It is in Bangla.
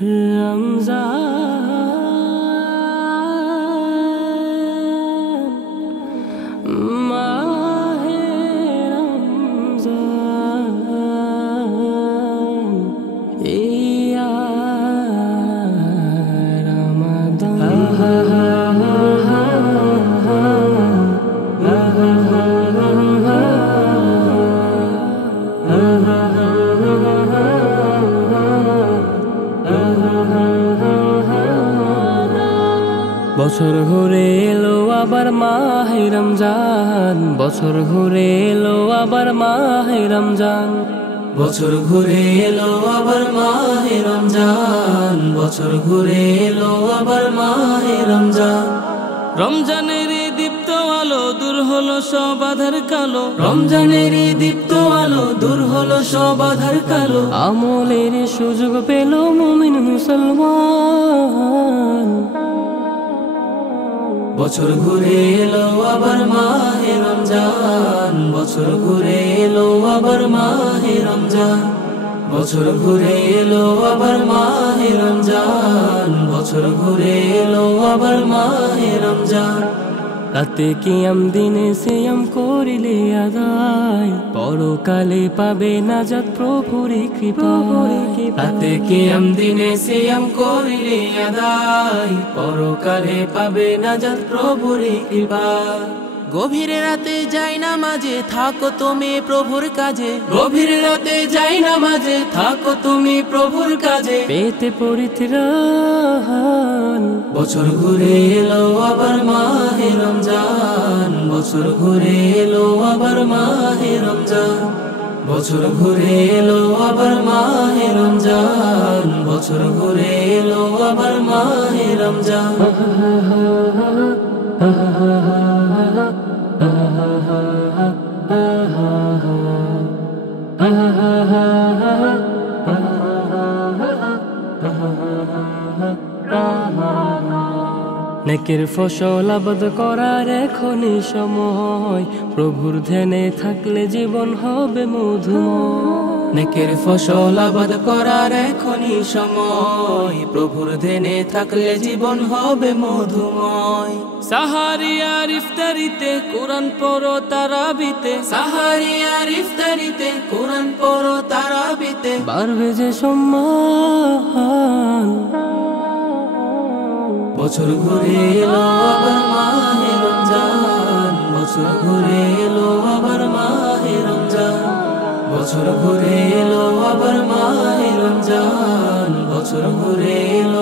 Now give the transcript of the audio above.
রমজান মাহে রমজান ইয়া রমাদান বছর ঘুরে এলো আবার মাহে রমজান, বছর ঘুরে এলো আবার মাহে রমজান, বছর ঘুরে এলো আবার মাহে রমজান, বছর ঘুরে এলো আবার মাহে রমজান। রমজানের দীপ্ত আলো দূর হলো সব আধার কালো, রমজানের দীপ্ত আলো দূর হলো সব আধার কালো। আমলের সুযোগ পেল মুমিন মুসলমান। বছর ঘুরে এলো আবার মাহে রমজান, বছর ঘুরে এলো আবার মাহে রমজান, বছর ঘুরে এলো আবার মাহে রমজান, বছর ঘুরে এলো আবার মাহে রমজান। রাতে কিয়াম দিনে সিয়াম করিলে আদায়, পরকালে পাবে নাজাত প্রভুর কৃপা। রাতে কিয়াম দিনে সিয়াম করিলে আদায়, পরকালে পাবে নাজাত প্রভুর কৃপা। গভীর রাতে যাই নামাজে থাকো তুমি প্রভুর কাজে, গভীর রাতে যাই নামাজে থাকো তুমি প্রভুর কাজে, পেতে পরিত্রাণ। বছর ঘুরে এলো আবার মাহে রমজান, বছর ঘুরে এলো আবার মাহে রমজান, বছর ঘুরে এলো আবার মাহে রমজান, বছর ঘুরে এলো আবার মাহে রমজান। নেকের ফসল আবাদ করার এখনই সময়, প্রভুর ধ্যানে থাকলে জীবন হবে মধুময়। নেকের ফসল আবাদ করার এখনই সময়, প্রভুর ধ্যানে থাকলে জীবন হবে মধুময়। সাহারি আর ইফতারিতে কোরআন পড়ো তারাবিতে, সাহারি আর ইফতারিতে কোরআন পড়ো তারাবিতে, বাড়বে যে সম্মান। বছর ঘুরে এলো আবার মাহে রমজান, বছর ঘুরে এলো আবার মাহে রমজান, বছর ঘুরে এলো আবার মাহে রমজান, বছর ঘুরে এলো